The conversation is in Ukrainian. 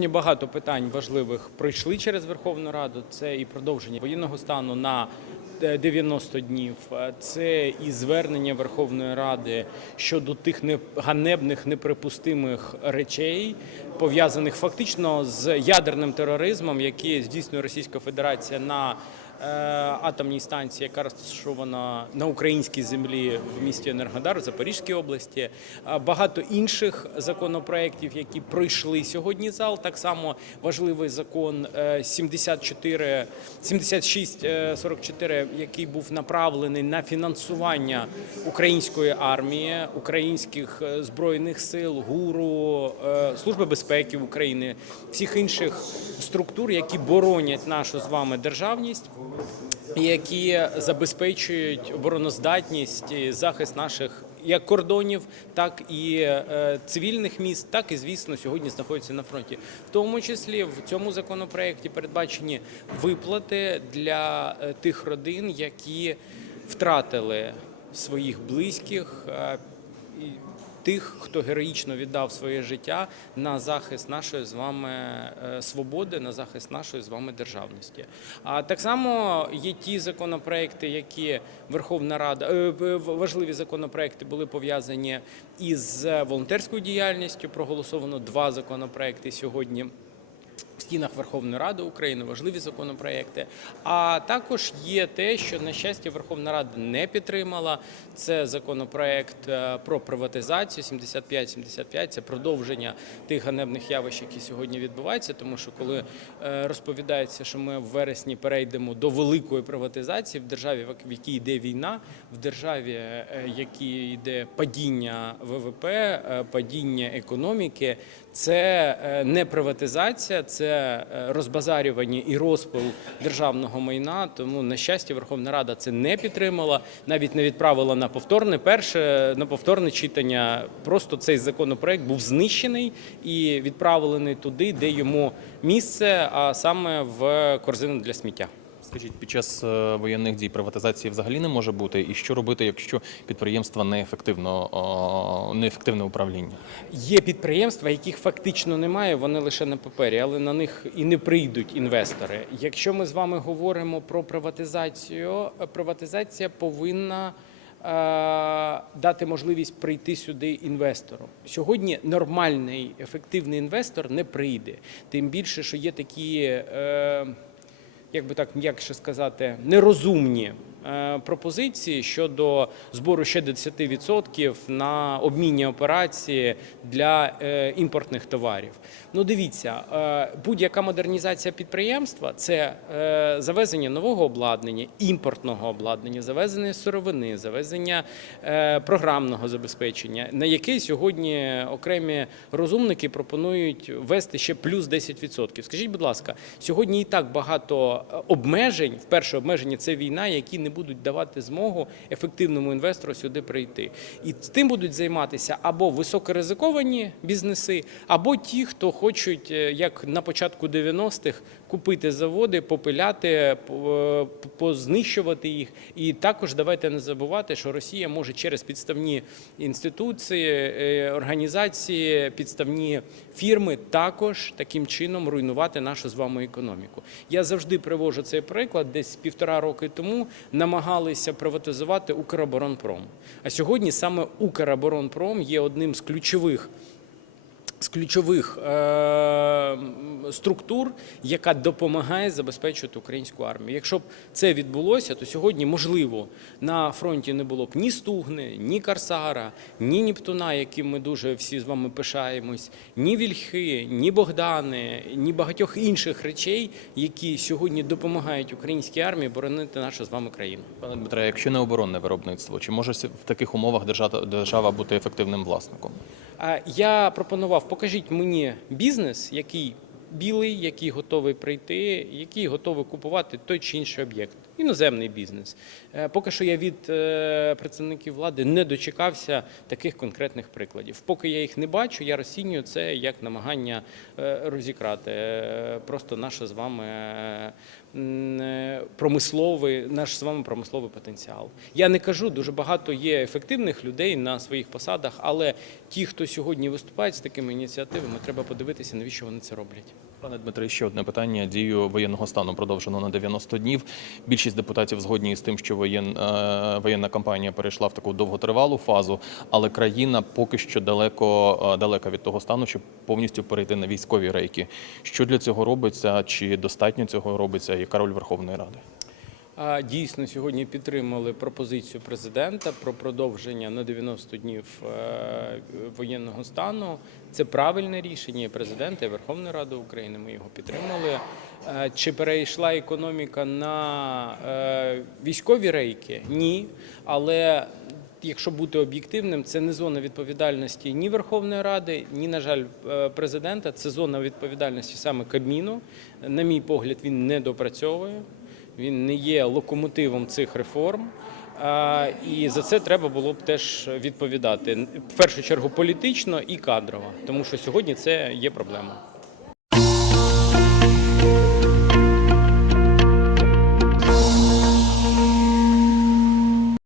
Сьогодні багато питань важливих пройшли через Верховну Раду. Це і продовження воєнного стану на 90 днів. Е, Це і звернення Верховної Ради щодо тих не- ганебних, неприпустимих речей, пов'язаних фактично з ядерним тероризмом, який здійснює Російська Федерація на е, атомній станції, яка розташована на українській землі в місті Енергодар, в Запорізькій області. Багато інших законопроєктів, які пройшли сьогодні зал. Так само важливий закон е, 74, 7644, який був направлений на фінансування української армії, українських е, збройних сил, гуру, е, служби безпеки України, всіх інших структур, які боронять нашу з вами державність які забезпечують обороноздатність і захист наших як кордонів, так і е, цивільних міст, так і звісно сьогодні знаходяться на фронті. В тому числі в цьому законопроекті передбачені виплати для е, тих родин, які втратили своїх близьких. Тих, хто героїчно віддав своє життя на захист нашої з вами е, свободи, на захист нашої з вами державності. А так само є ті законопроекти, які Верховна Рада е, важливі законопроекти були пов'язані із волонтерською діяльністю. Проголосовано два законопроекти сьогодні в стінах Верховної Ради України важливі законопроекти. А також є те, що на щастя Верховна Рада не підтримала. Це законопроект е, про приватизацію 75-75, Це продовження тих ганебних явищ, які сьогодні відбуваються. Тому що коли е, розповідається, що ми в вересні перейдемо до великої приватизації в державі, в якій йде війна, в державі, е, в якій йде падіння ВВП, е, падіння економіки. Це е, не приватизація, це е, розбазарювання і розпил державного майна. Тому, на щастя, Верховна Рада це не підтримала, навіть не відправила на повторне перше на повторне читання. Просто цей законопроект був знищений і відправлений туди, де йому місце, а саме в корзину для сміття. Скажіть, під час е, воєнних дій приватизації взагалі не може бути, і що робити, якщо підприємства неефективно неефективне управління? Є підприємства, яких фактично немає, вони лише на папері, але на них і не прийдуть інвестори. Якщо ми з вами говоримо про приватизацію, приватизація повинна. е, Дати можливість прийти сюди інвестору. Сьогодні нормальний ефективний інвестор не прийде. Тим більше, що є такі, е, як би так м'якше сказати, нерозумні пропозиції щодо збору ще 10% на обмінні операції для е, імпортних товарів. Ну, дивіться, е, будь-яка модернізація підприємства це е, завезення нового обладнання, імпортного обладнання, завезення сировини, завезення е, програмного забезпечення, на яке сьогодні окремі розумники пропонують ввести ще плюс 10%. Скажіть, будь ласка, сьогодні і так багато е, обмежень. Вперше обмеження це війна, які не будуть давати змогу ефективному інвестору сюди прийти. І тим будуть займатися або високоризиковані бізнеси, або ті, хто хочуть, е, як на початку 90-х, купити заводи, попиляти, е, познищувати їх. І також давайте не забувати, що Росія може через підставні інституції, е, організації, підставні фірми також таким чином руйнувати нашу з вами економіку. Я завжди привожу цей приклад. Десь півтора роки тому намагалися приватизувати Укроборонпром. А сьогодні саме Укроборонпром є одним з ключових з ключових е, структур, яка допомагає забезпечувати українську армію. Якщо б це відбулося, то сьогодні можливо на фронті не було б ні Стугни, ні Карсара, ні Нептуна, яким ми дуже всі з вами пишаємось, ні Вільхи, ні Богдани, ні багатьох інших речей, які сьогодні допомагають українській армії боронити нашу з вами країну. Пане Дмитре, якщо не оборонне виробництво, чи може в таких умовах держава, держава бути ефективним власником? Я пропонував, покажіть мені бізнес, який білий, який готовий прийти, який готовий купувати той чи інший об'єкт. іноземний бізнес. Е, Поки що я від е, представників влади не дочекався таких конкретних прикладів. Поки я їх не бачу, я розцінюю це як намагання е, розікрати просто наше з вами промисловий, наш з вами промисловий потенціал. Я не кажу, дуже багато є ефективних людей на своїх посадах, але ті, хто сьогодні виступають з такими ініціативами, треба подивитися, навіщо вони це роблять. Пане Дмитре, ще одне питання. Дію воєнного стану продовжено на 90 днів. Більшість депутатів згодні з тим, що воєн, е, воєнна кампанія перейшла в таку довготривалу фазу, але країна поки що далеко е, далека від того стану, щоб повністю перейти на військові рейки. Що для цього робиться? Чи достатньо цього робиться? Яка роль Верховної Ради? Дійсно, сьогодні підтримали пропозицію президента про продовження на 90 днів е, воєнного стану. Це правильне рішення президента і Верховної Ради України. Ми його підтримали. Е, Чи перейшла економіка на е, військові рейки? Ні. Але якщо бути об'єктивним, це не зона відповідальності ні Верховної Ради, ні, на жаль, президента. Це зона відповідальності саме Кабміну. На мій погляд, він не допрацьовує. Він не є локомотивом цих реформ. І за це треба було б теж відповідати в першу чергу політично і кадрово, тому що сьогодні це є проблема.